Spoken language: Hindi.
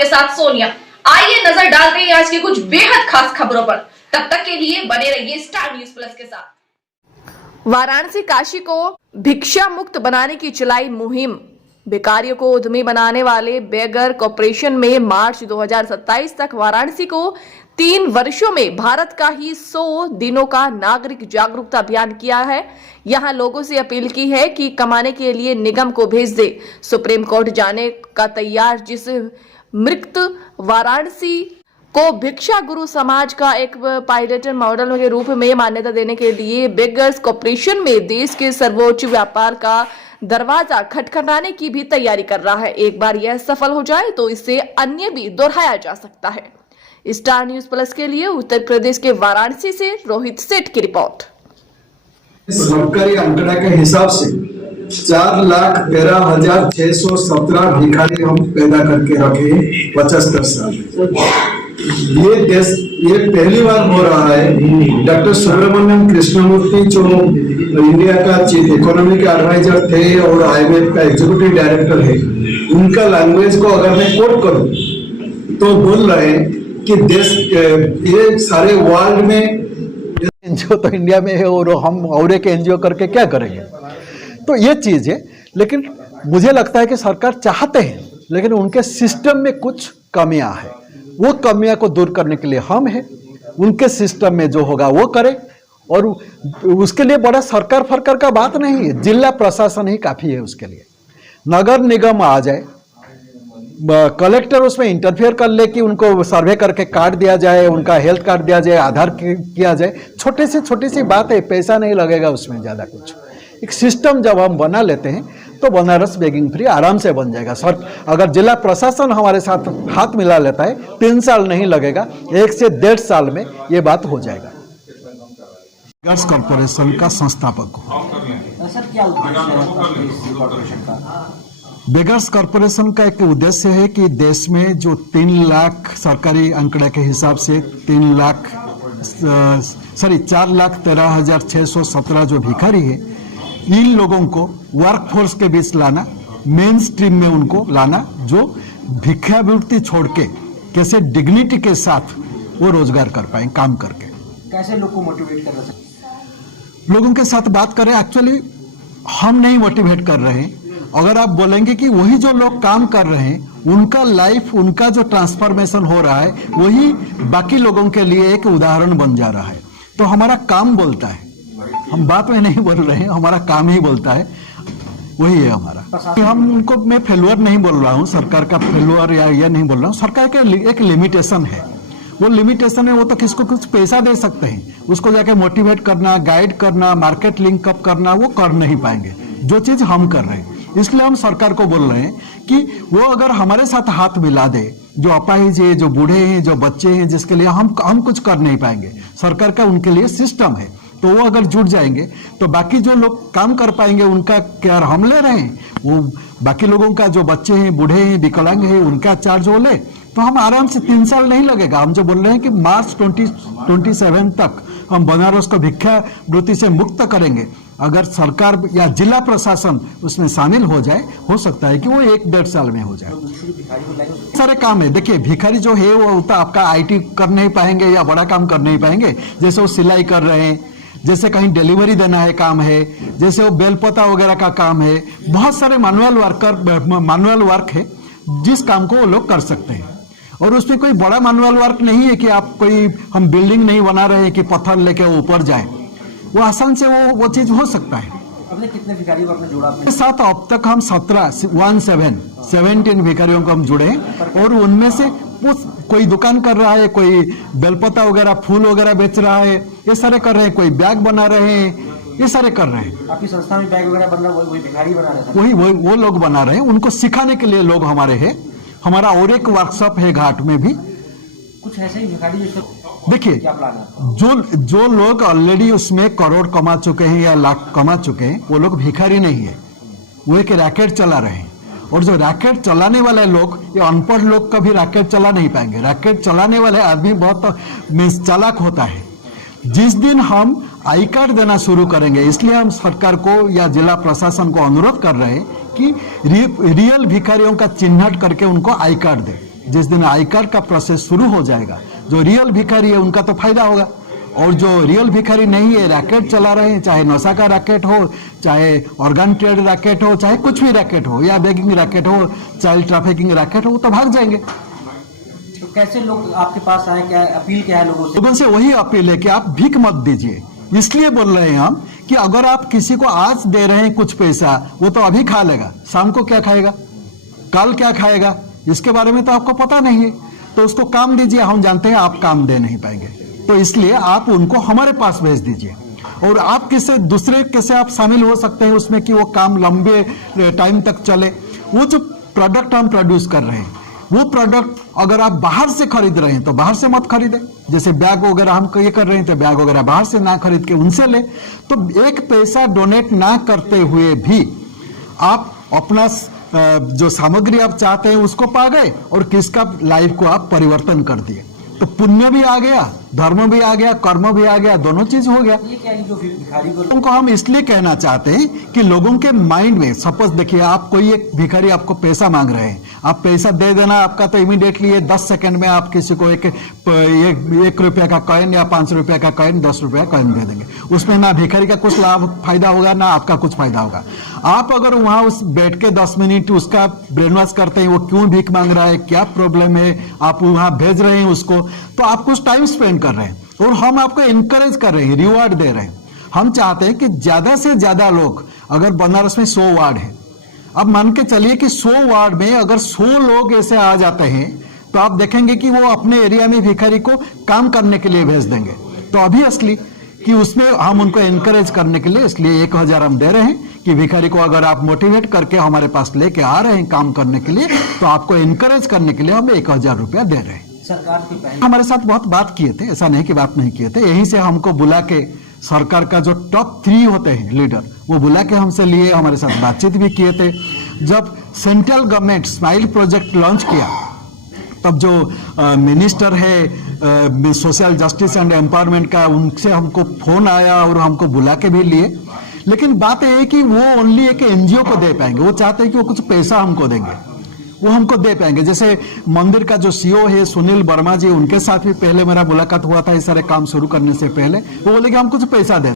आपके साथ सोनिया। आइए नजर डालते हैं आज की कुछ बेहद खास खबरों पर। तब तक के लिए बने रहिए स्टार न्यूज प्लस के साथ। वाराणसी काशी को भिक्षा मुक्त बनाने की चलाई मुहिम। भिखारियों को उद्यमी बनाने वाले बेगर कॉरपोरेशन में मार्च 2027 तक वाराणसी को 3 वर्षों में भारत का ही 100 दिनों का नागरिक जागरूकता अभियान किया है। यहां लोगों से अपील की है कि कमाने के लिए निगम को भेज दे। सुप्रीम कोर्ट जाने का तैयार जिस मृत वाराणसी को भिक्षा गुरु समाज का एक पायलट मॉडल के रूप में मान्यता देने के लिए बेगर्स कॉरपोरेशन में देश के सर्वोच्च व्यापार का दरवाजा खटखटाने की भी तैयारी कर रहा है। एक बार यह सफल हो जाए तो इससे अन्य भी दोहराया जा सकता है। स्टार न्यूज प्लस के लिए उत्तर प्रदेश के वाराणसी से रोहित सेठ की रिपोर्ट। सरकारी आंकड़ा के हिसाब से 4,13,617 भिखारी हम पैदा करके रखे 75 साल। ये पहली बार हो रहा है। डॉक्टर सुब्रमण्यम कृष्णमूर्ति जो इंडिया का चीफ इकोनॉमिक एडवाइजर थे और IMF का एग्जीक्यूटिव डायरेक्टर है, उनका लैंग्वेज को अगर मैं कोट करूं तो बोल रहे हैं कि देश ये सारे वर्ल्ड में एनजीओ तो इंडिया में है और हम और एक एनजीओ करके क्या करेंगे। तो ये चीज़ है, लेकिन मुझे लगता है कि सरकार चाहते हैं लेकिन उनके सिस्टम में कुछ कमियां हैं। वो कमियां को दूर करने के लिए हम हैं। उनके सिस्टम में जो होगा वो करें और उसके लिए बड़ा सरकार फरकार का बात नहीं है। जिला प्रशासन ही काफ़ी है उसके लिए। नगर निगम आ जाए, कलेक्टर उसमें इंटरफेयर कर ले कि उनको सर्वे करके कार्ड दिया जाए, उनका हेल्थ कार्ड दिया जाए, आधार किया जाए। छोटी सी बात है, पैसा नहीं लगेगा उसमें ज़्यादा कुछ। एक सिस्टम जब हम बना लेते हैं तो बनारस बेगिंग फ्री आराम से बन जाएगा। सर अगर जिला प्रशासन हमारे साथ हाथ मिला लेता है 3 साल नहीं लगेगा, 1 से 1.5 साल में ये बात हो जाएगा। बेगर्स कॉरपोरेशन का संस्थापक हूँ। सर क्या उद्देश्य है कॉरपोरेशन का? बेगर्स कॉरपोरेशन का एक उद्देश्य है कि देश में जो 3 लाख सरकारी आंकड़े के हिसाब से 4,13,617 जो भिखारी है, इन लोगों को वर्कफोर्स के बीच लाना, मेन स्ट्रीम में उनको लाना, जो भिक्षावृत्ति छोड़ के कैसे डिग्निटी के साथ वो रोजगार कर पाए काम करके। कैसे लोग को मोटिवेट कर रहे हैं? लोगों के साथ बात करें। एक्चुअली हम नहीं मोटिवेट कर रहे हैं। अगर आप बोलेंगे कि वही जो लोग काम कर रहे हैं उनका लाइफ, उनका जो ट्रांसफॉर्मेशन हो रहा है, वही बाकी लोगों के लिए एक उदाहरण बन जा रहा है। तो हमारा काम बोलता है, हम बात में नहीं बोल रहे हैं, हमारा काम ही बोलता है, वही है हमारा। हम उनको, मैं फेलुअर नहीं बोल रहा हूँ, सरकार का फेलुअर या ये नहीं बोल रहा हूँ। सरकार का एक लिमिटेशन है। वो लिमिटेशन है, वो तो किसको कुछ पैसा दे सकते हैं, उसको जाके मोटिवेट करना, गाइड करना, मार्केट लिंक अप करना, वो कर नहीं पाएंगे जो चीज हम कर रहे हैं। इसलिए हम सरकार को बोल रहे हैं कि वो अगर हमारे साथ हाथ मिला दे, जो अपाहिज है, जो बूढ़े हैं, जो बच्चे हैं, जिसके लिए हम कुछ कर नहीं पाएंगे, सरकार का उनके लिए सिस्टम है, तो वो अगर जुड़ जाएंगे तो बाकी जो लोग काम कर पाएंगे उनका केयर हम ले रहे हैं। वो बाकी लोगों का जो बच्चे हैं, बूढ़े हैं, विकलांग हैं, उनका चार्ज वो ले, तो हम आराम से 3 साल नहीं लगेगा। हम जो बोल रहे हैं कि मार्च 2027 तक हम बनारस को भिक्षावृत्ति से मुक्त करेंगे। अगर सरकार या जिला प्रशासन उसमें शामिल हो जाए, हो सकता है कि वो 1-1.5 साल में हो जाए। सारे काम है। देखिए, भिखारी जो है वो तो आपका IT कर नहीं पाएंगे या बड़ा काम कर नहीं पाएंगे। जैसे वो सिलाई कर रहे हैं, जैसे कहीं डिलीवरी देना है काम है, जैसे वो बेलपता वगैरह का काम है, बहुत सारे मैनुअल वर्क है जिस काम को वो लोग कर सकते हैं। और उसमें कोई बड़ा मैनुअल वर्क नहीं है कि आप कोई, हम बिल्डिंग नहीं बना रहे हैं कि पत्थर लेके ऊपर जाए। वो आसान से वो चीज हो सकता है। अपने कितने भिखारियों को आपने जोड़ा? अपने साथ अब तक हम 17 भिखारियों को हम जुड़े हैं और उनमें से वो कोई दुकान कर रहा है, कोई बेलपत्ता वगैरह, फूल वगैरह बेच रहा है, ये सारे कर रहे हैं, कोई बैग बना रहे हैं, ये सारे कर रहे हैं। आपकी संस्था में बैग वगैरह बन रहा है, वही भिखारी बना रहे हैं? वही वो लोग बना रहे हैं। उनको सिखाने के लिए लोग हमारे हैं। हमारा और एक वर्कशॉप है घाट में भी। कुछ ऐसे ही भिखारी देखिए, जो लोग ऑलरेडी उसमें करोड़ कमा चुके हैं या लाख कमा चुके हैं, वो लोग भिखारी नहीं है, वो एक रैकेट चला रहे हैं। और जो रैकेट चलाने वाले लोग, ये अनपढ़ लोग कभी रैकेट चला नहीं पाएंगे। रैकेट चलाने वाले आदमी बहुत चालाक होता है। जिस दिन हम आई कार्ड देना शुरू करेंगे, इसलिए हम सरकार को या जिला प्रशासन को अनुरोध कर रहे हैं कि रियल भिखारियों का चिन्हट करके उनको आई कार्ड दें। जिस दिन आई कार्ड का प्रोसेस शुरू हो जाएगा, जो रियल भिखारी है उनका तो फायदा होगा, और जो रियल भिखारी नहीं है, रैकेट चला रहे हैं, चाहे नशा का रैकेट हो, चाहे ऑर्गन ट्रेड रैकेट हो, चाहे कुछ भी रैकेट हो, या बेगिंग रैकेट हो, चाइल्ड ट्रैफिकिंग रैकेट हो, वो तो भाग जाएंगे। तो कैसे लोग आपके पास आए, क्या अपील क्या है लोगों से? वही अपील है कि आप भीख मत दीजिए। इसलिए बोल रहे हैं हम कि अगर आप किसी को आज दे रहे हैं कुछ पैसा, वो तो अभी खा लेगा, शाम को क्या खाएगा, कल क्या खाएगा, इसके बारे में तो आपको पता नहीं है। तो उसको काम दीजिए, हम जानते हैं आप काम दे नहीं पाएंगे, तो इसलिए आप उनको हमारे पास भेज दीजिए। और आप किसी दूसरे कैसे आप शामिल हो सकते हैं उसमें कि वो काम लंबे टाइम तक चले। वो जो प्रोडक्ट हम प्रोड्यूस कर रहे हैं, वो प्रोडक्ट अगर आप बाहर से खरीद रहे हैं तो बाहर से मत खरीदें। जैसे बैग वगैरह हम ये कर रहे हैं, तो बैग वगैरह बाहर से ना खरीद के उनसे ले। तो एक पैसा डोनेट ना करते हुए भी आप अपना जो सामग्री आप चाहते हैं उसको पा गए, और किसका लाइफ को आप परिवर्तन कर दिए। तो पुण्य भी आ गया, धर्म भी आ गया, कर्म भी आ गया, दोनों चीज हो गया। ये क्या है जो भिखारी को उनको हम इसलिए कहना चाहते हैं कि लोगों के माइंड में, सपोज देखिए आप कोई एक भिखारी आपको पैसा मांग रहे हैं, आप पैसा दे देना, आपका तो इमीडिएटली ये 10 सेकंड में आप किसी को एक रुपया का कॉइन या 5 रुपया का कॉइन, 10 रुपया का कॉइन दे देंगे। उसमें ना भिखारी का कुछ लाभ फायदा होगा, ना आपका कुछ फायदा होगा। आप अगर वहां उस बैठ के 10 मिनट उसका ब्रेन वॉश करते हैं, वो क्यों भीख मांग रहा है, क्या प्रॉब्लम है, आप वहां भेज रहे हैं उसको, तो आप कुछ टाइम स्पेंड कर रहे हैं, और हम आपको इनकरेज कर रहे हैं, रिवार्ड दे रहे हैं। हम चाहते हैं कि ज्यादा से ज्यादा लोग, अगर बनारस में 100 वार्ड है, अब मान के चलिए कि 100 वार्ड में अगर 100 लोग ऐसे आ जाते हैं, तो आप देखेंगे कि वो अपने एरिया में भिखारी को काम करने के लिए भेज देंगे। तो अभी असली कि उसमें हम उनको एनकरेज करने के लिए इसलिए 1000 हम दे रहे हैं कि भिखारी को अगर आप मोटिवेट करके हमारे पास लेके आ रहे हैं काम करने के लिए, तो आपको एनकरेज करने के लिए हम 1000 रुपया दे रहे हैं। सरकार के पहले हमारे साथ बहुत बात किए थे, ऐसा नहीं कि बात नहीं किए थे। यहीं से हमको बुला के सरकार का जो टॉप 3 होते हैं लीडर, वो बुला के हमसे लिए, हमारे साथ बातचीत भी किए थे। जब central government smile project launch किया, तब जो मिनिस्टर है सोशल जस्टिस एंड एम्पावरमेंट का, उनसे हमको फोन आया और हमको बुला के भी लिए। लेकिन बात यह है कि वो ओनली एक एनजीओ को दे पाएंगे, वो चाहते हैं कि वो कुछ पैसा हमको देंगे, वो हमको दे पाएंगे। जैसे मंदिर का जो सीईओ है सुनील वर्मा जी, उनके साथ भी पहले मेरा मुलाकात हुआ था इस सारे काम शुरू करने से पहले। वो बोले कि हम कुछ पैसा दे